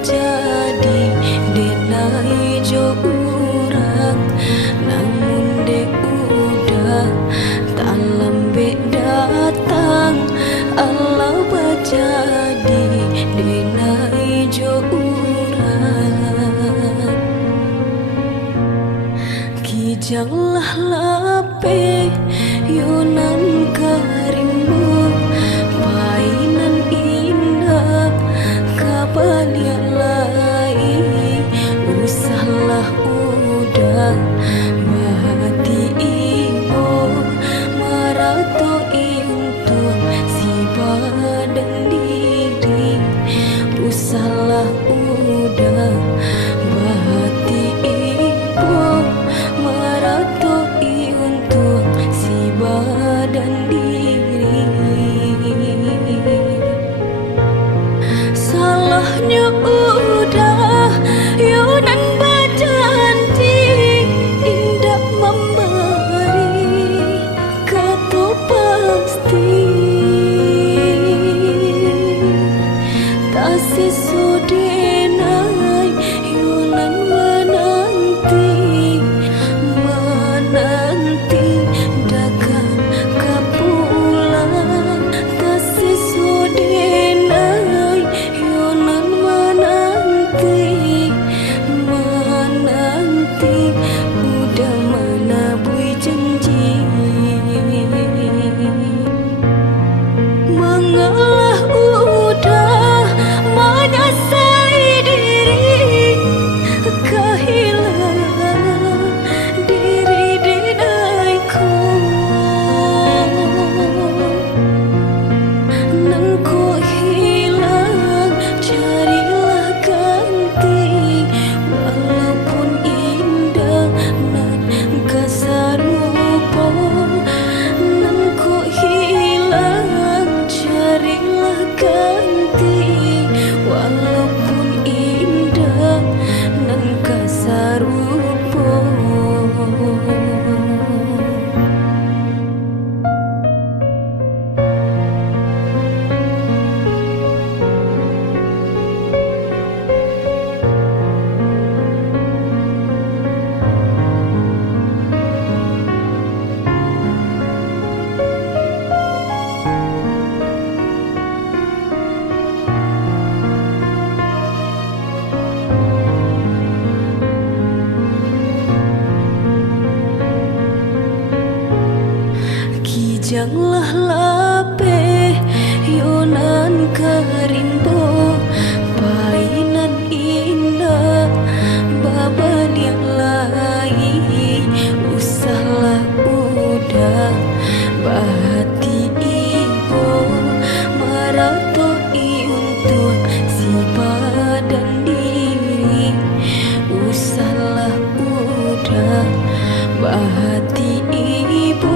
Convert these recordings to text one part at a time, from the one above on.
jadi denai jo urang, namun dek udah tak lambe datang. Allah jadi denai jo urang, kijanglah lape yunan karimmu painan indah kabalia lai, usahlah udah bahati ibu marato untuk si badan diri, usahlah udah bahati ibu marato untuk si badan diri. Salahnya udah yunan berjanji indah memberi kata pasti, tak sesudenai yunan menanti dakan kapulang, tak sesudenai yunan menanti udah menabui janji. Mengalah udah menyesai diri, kehilangan diri denaiku, nan ku hilang carilah ganti, walaupun indah nan kasarupo, nan ku hilang carilah ganti, walaupun indah nan kasarupo. Kijanglah lape yunan karimbo painan indah babalia lai, usahlah udah bahati ibu marato untuk si badan diri, usahlah udah bahati ibu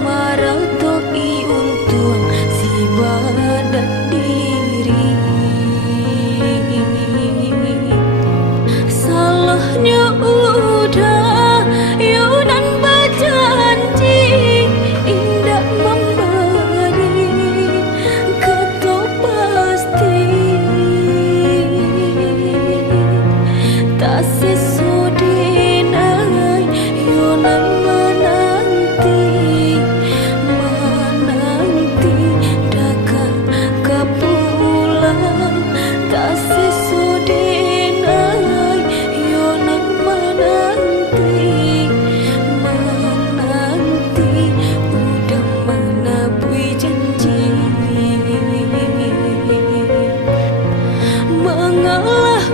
marato untuk si badan diri. Salahnya udah yunan berjanji indah memberi kata pasti, tak sesudenai yunan menanti dakan kapulang, tak sesudenai yunan menanti udah menabui janji. Mengalah